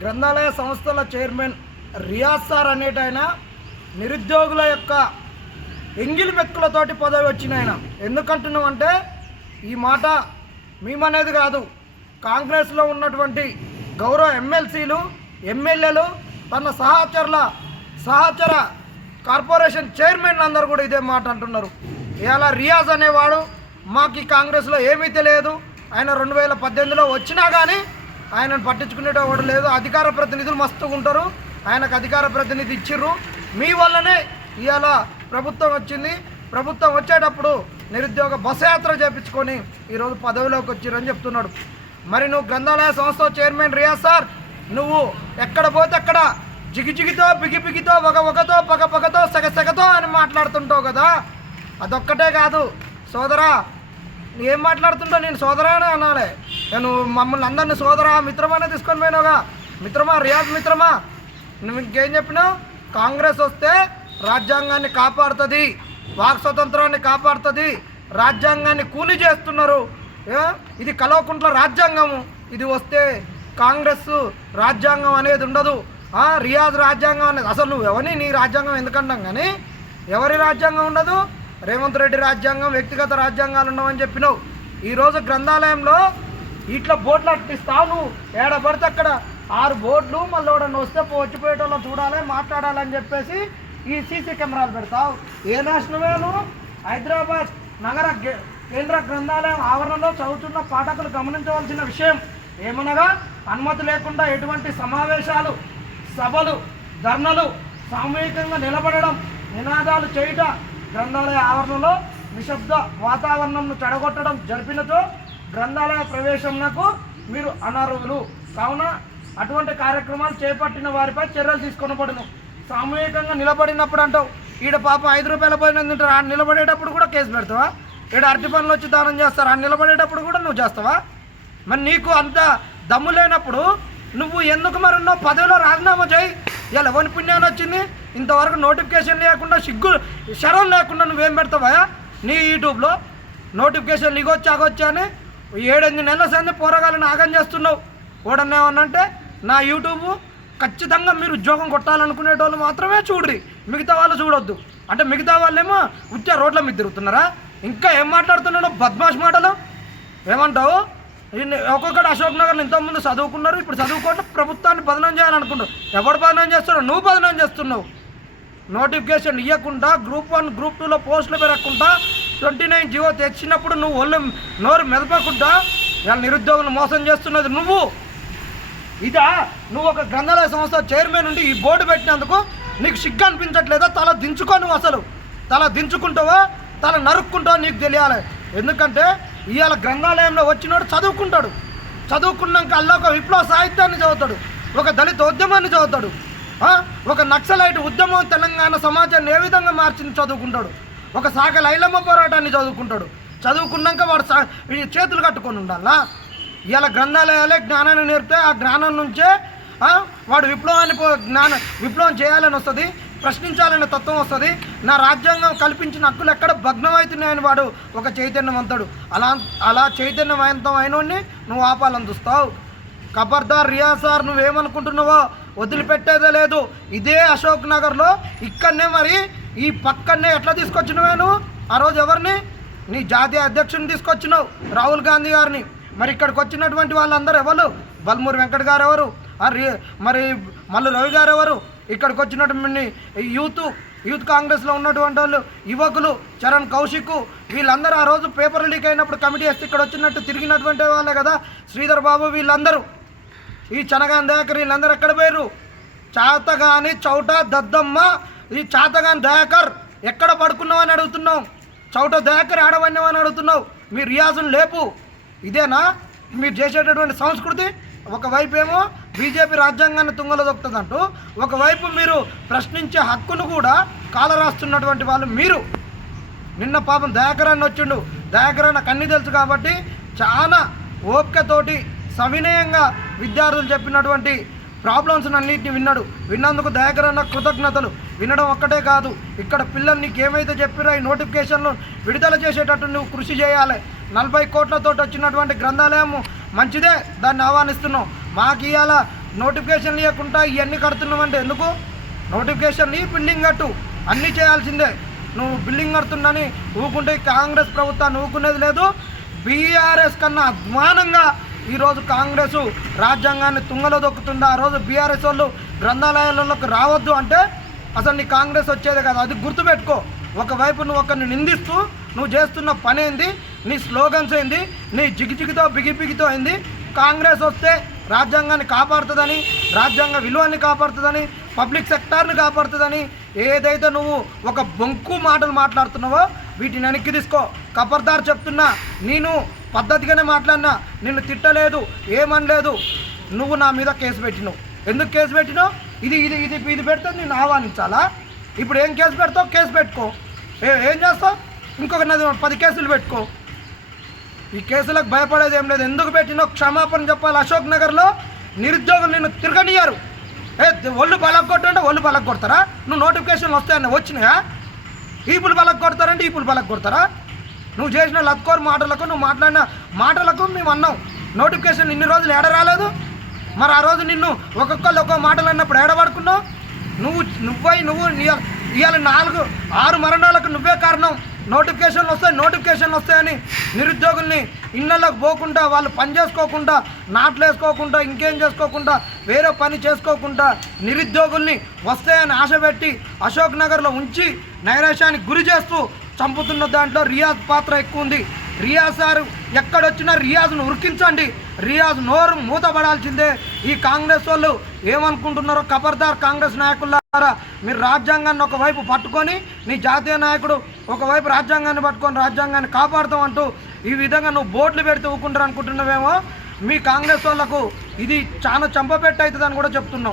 గ్రంథాలయ సంస్థల chairman Riyaz sir అనేటైన నిరుద్యోగుల యొక్క ఎంగిలి మెక్కులతోటి పదవి వచ్చిన ఆయన ఎందుకంటున్నాం అంటే ఈ మాట మేమనేది కాదు. కాంగ్రెస్లో ఉన్నటువంటి గౌరవ ఎమ్మెల్సీలు ఎమ్మెల్యేలు తన సహచరుల సహచర కార్పొరేషన్ చైర్మన్ అందరూ కూడా ఇదే మాట అంటున్నారు. ఇవాళ రియాజ్ అనేవాడు మాకు ఈ కాంగ్రెస్లో ఏమీ తెలియదు. ఆయన రెండు వేల పద్దెనిమిదిలో వచ్చినా కానీ ఆయనను పట్టించుకునేటవాడు లేదు. అధికార ప్రతినిధులు మస్తుగా ఉంటారు. ఆయనకు అధికార ప్రతినిధి ఇచ్చిర్రు. మీ వల్లనే ఇవాళ ప్రభుత్వం వచ్చింది. ప్రభుత్వం వచ్చేటప్పుడు నిరుద్యోగ బస యాత్ర చేపించుకొని ఈరోజు పదవిలోకి వచ్చిరని చెప్తున్నాడు. మరి నువ్వు గ్రంథాలయ సంస్థ చైర్మన్ రియాజ్ సార్ నువ్వు ఎక్కడ పోతే అక్కడ జిగిజిగితో బిగిబిగితో ఒక ఒకతో పగ పగతో సెగ అని మాట్లాడుతుంటావు కదా. అదొక్కటే కాదు. సోదరా ఏం మాట్లాడుతుంటావు? నేను సోదరా అని అనాలే. నేను మమ్మల్ని అందరిని సోదరా మిత్రమానే తీసుకొని పోయినావుగా. మిత్రమా రియాజ్ మిత్రమా? నువ్వు ఇంకేం చెప్పినావు కాంగ్రెస్ వస్తే రాజ్యాంగాన్ని కాపాడుతుంది వాక్ స్వతంత్రాన్ని కాపాడుతుంది రాజ్యాంగాన్ని కూలి చేస్తున్నారు. ఇది కలవకుంట్ల రాజ్యాంగము. ఇది వస్తే కాంగ్రెస్ రాజ్యాంగం అనేది ఉండదు. రియాజ్ రాజ్యాంగం అనేది అసలు నువ్వు ఎవరిని నీ రాజ్యాంగం ఎందుకంటాం కానీ ఎవరి రాజ్యాంగం ఉండదు? రేవంత్ రెడ్డి రాజ్యాంగం వ్యక్తిగత రాజ్యాంగాలు ఉండవని చెప్పినావు. ఈరోజు గ్రంథాలయంలో ఇట్లా బోట్లు అట్టిస్తావు నువ్వు. ఏడ పడితే అక్కడ ఆరు బోట్లు మళ్ళీ ఎవడన్నా వస్తే వచ్చిపోయేటోళ్ళు చూడాలి మాట్లాడాలని చెప్పేసి ఈ సీసీ కెమెరాలు పెడతావు. ఏ నాశనమే నువ్వు? హైదరాబాద్ నగర కేంద్ర గ్రంథాలయం ఆవరణలో చదువుతున్న పాఠకులు గమనించవలసిన విషయం ఏమనగా అనుమతి లేకుండా ఎటువంటి సమావేశాలు సభలు ధర్నలు సామూహికంగా నిలబడడం నినాదాలు చేయుట గ్రంథాలయ ఆవరణలో నిశ్శబ్ద వాతావరణంను చెడగొట్టడం జరిపినతో గ్రంథాలయ ప్రవేశంకు మీరు అనర్హులు. కావున అటువంటి కార్యక్రమాలు చేపట్టిన వారిపై చర్యలు తీసుకొనబడును. సామూహికంగా నిలబడినప్పుడు అంటావు ఈడ పాప ఐదు రూపాయల పోయిన తింటారు. ఆ నిలబడేటప్పుడు కూడా కేసు పెడతావా? ఈడ అరటి పనులు వచ్చి దానం చేస్తారు. ఆ నిలబడేటప్పుడు కూడా నువ్వు చేస్తావా? మరి నీకు అంత దమ్ము లేనప్పుడు నువ్వు ఎందుకు మరి ఉన్నావు? పదవిలో రాజీనామా చేయి. ఇలా ఎవరి పుణ్యాన్ని వచ్చింది? ఇంతవరకు నోటిఫికేషన్ లేకుండా సిగ్గు శరం లేకుండా నువ్వేం పెడతావా? నీ యూట్యూబ్లో నోటిఫికేషన్ ఇగొచ్చి అగొచ్చా అని ఏడెనిమిది నెలల సంది పోరగాళ్ళని ఆగం చేస్తున్నావు. ఓడన్నేమన్నంటే నా యూట్యూబ్ ఖచ్చితంగా మీరు ఉద్యోగం కొట్టాలనుకునే వాళ్ళు మాత్రమే చూడ్రి. మిగతా వాళ్ళు చూడొద్దు. అంటే మిగతా వాళ్ళేమో ఉచ్చ రోడ్ల మీద తిరుగుతున్నారా? ఇంకా ఏం మాట్లాడుతున్నాడు బద్మాష్ మాటలు? ఏమంటావు? ఒక్కొక్కటి అశోక్ నగర్లో ఇంతకుముందు చదువుకున్నారు ఇప్పుడు చదువుకుంటే ప్రభుత్వాన్ని బదనం చేయాలనుకుంటారు ఎవడు బదనం చేస్తున్నావు నువ్వు బదనం చేస్తున్నావు. నోటిఫికేషన్ ఇవ్వకుండా గ్రూప్ వన్ గ్రూప్ టూలో పోస్టులు పెరగకుండా ట్వంటీ నైన్ జీవో తెచ్చినప్పుడు నువ్వు ఒళ్ళు నోరు మెదపకుండా ఇలా నిరుద్యోగులు మోసం చేస్తున్నది నువ్వు. ఇదా నువ్వు ఒక గ్రంథాలయ సంస్థ చైర్మన్ ఉండి ఈ బోర్డు పెట్టినందుకు నీకు సిగ్గు అనిపించట్లేదా? తల దించుకో నువ్వు అసలు. తల దించుకుంటావా? తల నరుక్కుంటావా నీకు తెలియాలి. ఎందుకంటే ఇవాళ గ్రంథాలయంలో వచ్చినోడు చదువుకుంటాడు. చదువుకున్నాక అల్లా ఒక విప్లవ సాహిత్యాన్ని చదువుతాడు. ఒక దళిత ఉద్యమాన్ని చదువుతాడు. ఒక నక్సలైట్ ఉద్యమం తెలంగాణ సమాజాన్ని ఏ విధంగా మార్చింది చదువుకుంటాడు? ఒక శాఖ లైలమ్మ పోరాటాన్ని చదువుకుంటాడు. చదువుకున్నాక వాడు సా- చేతులు కట్టుకొని ఉండాలా? ఇలా గ్రంథాలయాలే జ్ఞానాన్ని నేర్పితే ఆ జ్ఞానం నుంచే వాడు విప్లవాన్ని జ్ఞాన విప్లవం చేయాలని వస్తుంది ప్రశ్నించాలనే తత్వం వస్తుంది. నా రాజ్యాంగం కల్పించిన హక్కులు ఎక్కడ భగ్నమవుతున్నాయని వాడు ఒక చైతన్యవంతుడు. అలా అలా చైతన్యవంతం అయినోడిని నువ్వు ఆపాలని చూస్తావు. కబర్దార్ రియా సార్ నువ్వేమనుకుంటున్నావో వదిలిపెట్టేదే లేదు. ఇదే అశోక్ నగర్లో ఇక్కడనే మరి ఈ పక్కనే ఎట్లా తీసుకొచ్చినవే నువ్వు? ఆ రోజు ఎవరిని? నీ జాతీయ అధ్యక్షుని తీసుకొచ్చినావు రాహుల్ గాంధీ గారిని. మరి ఇక్కడికి వచ్చినటువంటి వాళ్ళందరూ ఎవరు? బల్మూరి వెంకట్ గారు ఎవరు? మరి మల్లు రవి గారు ఎవరు? ఇక్కడికి వచ్చినటువంటి యూత్ యూత్ కాంగ్రెస్లో ఉన్నటువంటి వాళ్ళు యువకులు చరణ్ కౌశిక్ వీళ్ళందరూ ఆ రోజు పేపర్ లీక్ అయినప్పుడు కమిటీ వేస్తే ఇక్కడ వచ్చినట్టు తిరిగినటువంటి వాళ్ళే కదా శ్రీధర్ బాబు వీళ్ళందరూ. ఈ చనగాన్ దయాకర్ వీళ్ళందరూ ఎక్కడ పోయారు చాతగాని చౌట దద్దమ్మ ఈ చాతగాని దయాకర్ ఎక్కడ పడుకున్నావు అని అడుగుతున్నావు? చౌట దయాకర్ ఆడవన్నావు అని అడుగుతున్నావు? మీ రియాజును లేపు. ఇదేనా? మీరు చేసేటటువంటి సంస్కృతి? ఒకవైపు ఏమో బీజేపీ రాజ్యాంగాన్ని తుంగలో దొక్కుతుందంటూ ఒకవైపు మీరు ప్రశ్నించే హక్కును కూడా కాలరాస్తున్నటువంటి వాళ్ళు మీరు. నిన్న పాపం దయాకరాన్ని వచ్చిండు. దయాకరాన్ని కన్ని తెలుసు కాబట్టి చాలా ఓపికతోటి సవినయంగా విద్యార్థులు చెప్పినటువంటి ప్రాబ్లమ్స్ అన్నింటిని విన్నాడు. విన్నందుకు దయాకరన్న కృతజ్ఞతలు. వినడం ఒక్కటే కాదు ఇక్కడ పిల్లలు ఏమైతే చెప్పిరో ఈ నోటిఫికేషన్లు విడుదల చేసేటట్టు నువ్వు కృషి చేయాలి. నలభై కోట్లతో వచ్చినటువంటి గ్రంథాలయం మంచిదే దాన్ని ఆహ్వానిస్తున్నాం. మాకు ఇవాళ నోటిఫికేషన్ ఇవ్వకుండా ఇవన్నీ కడుతున్నామంటే ఎందుకు? నోటిఫికేషన్ ఈ బిల్డింగ్ కట్టు. అన్నీ చేయాల్సిందే. నువ్వు బిల్డింగ్ కడుతుందని ఊకుంటే కాంగ్రెస్ ప్రభుత్వాన్ని ఊకునేది లేదు. బీఆర్ఎస్ కన్నా అధ్వానంగా ఈరోజు కాంగ్రెస్ రాజ్యాంగాన్ని తుంగలో దొక్కుతుంది? ఆ రోజు బీఆర్ఎస్ వాళ్ళు గ్రంథాలయాలలోకి రావద్దు అంటే అసలు నీ కాంగ్రెస్ వచ్చేదే కదా. అది గుర్తుపెట్టుకో. ఒకవైపు నువ్వు ఒకరిని నిందిస్తూ నువ్వు చేస్తున్న పని ఏంది? నీ స్లోగన్స్ ఏంది? నీ జిగిజిగితో బిగిపిగితో అయింది ఏంది? కాంగ్రెస్ వస్తే రాజ్యాంగాన్ని కాపాడుతుందని రాజ్యాంగ విలువల్ని కాపాడుతుందని పబ్లిక్ సెక్టార్ని కాపాడుతుందని ఏదైతే నువ్వు ఒక బొంకు మాటలు మాట్లాడుతున్నావో వీటిని వెనక్కి తీసుకో. కబర్దార్ చెప్తున్నా నేను పద్ధతిగానే మాట్లాడినా నిన్ను తిట్టలేదు ఏమనలేదు. నువ్వు నా మీద కేసు పెట్టినావు. ఎందుకు కేసు పెట్టినావు? ఇది ఇది ఇది ఇది పెడితే నేను ఆహ్వానించాలా? ఇప్పుడు ఏం కేసు పెడతావు? కేసు పెట్టుకో. ఏ ఏం చేస్తావు? ఇంకొక నది పది కేసులు పెట్టుకో. ఈ కేసులకు భయపడేది ఏం లేదు. ఎందుకు పెట్టినో క్షమాపణ చెప్పాలి అశోక్ నగర్లో. నిరుద్యోగులు నిన్ను తిరగనియ్యారు. ఏ ఒళ్ళు బలక్ కొట్టుంటే ఒళ్ళు బలక్ కొడతారా నువ్వు నోటిఫికేషన్లు వస్తాయన్న వచ్చినాయా? ఈపులు బలక్ కొడతారంటే ఈపులు బలక్ కొడతారా నువ్వు చేసిన లక్కోరు మాటలకు నువ్వు మాట్లాడిన మాటలకు మేము అన్నాం. నోటిఫికేషన్ ఇన్ని రోజులు ఏడ రాలేదు? మరి ఆ రోజు నిన్ను ఒక్కొక్కళ్ళు ఒక్కో మాటలు అన్నప్పుడు ఏడబడుకున్నావు నువ్వు నువ్వై నువ్వు ఇవాళ ఇవాళ నాలుగు ఆరు మరణాలకు నువ్వే కారణం. నోటిఫికేషన్లు వస్తాయి నోటిఫికేషన్లు వస్తాయని నిరుద్యోగుల్ని ఇళ్ళలోకి పోకుండా వాళ్ళు పని చేసుకోకుండా నాట్లు వేసుకోకుండా ఇంకేం చేసుకోకుండా వేరే పని చేసుకోకుండా నిరుద్యోగుల్ని వస్తాయని ఆశ పెట్టి అశోక్ నగర్లో ఉంచి నైరాశ్యానికి గురి చేస్తూ చంపుతున్న దాంట్లో రియాజ్ పాత్ర ఎక్కువ ఉంది. రియాజ్ సార్ ఎక్కడొచ్చినా రియాజ్ను ఉరికించండి. రియాజ్ నోరు మూతపడాల్సిందే ఈ కాంగ్రెస్ వాళ్ళు ఏమనుకుంటున్నారో ఖబర్దార్ కాంగ్రెస్ నాయకులారా మీరు రాజ్యాంగాన్ని ఒకవైపు పట్టుకొని నీ జాతీయ నాయకుడు ఒకవైపు రాజ్యాంగాన్ని పట్టుకొని రాజ్యాంగాన్ని కాపాడుతామంటూ ఈ విధంగా నువ్వు బోట్లు పెడితే ఊకుంటారు అనుకుంటున్నావేమో మీ కాంగ్రెస్ వాళ్ళకు ఇది చాలా చంపపెట్టు అవుతుందని కూడా చెప్తున్నాం.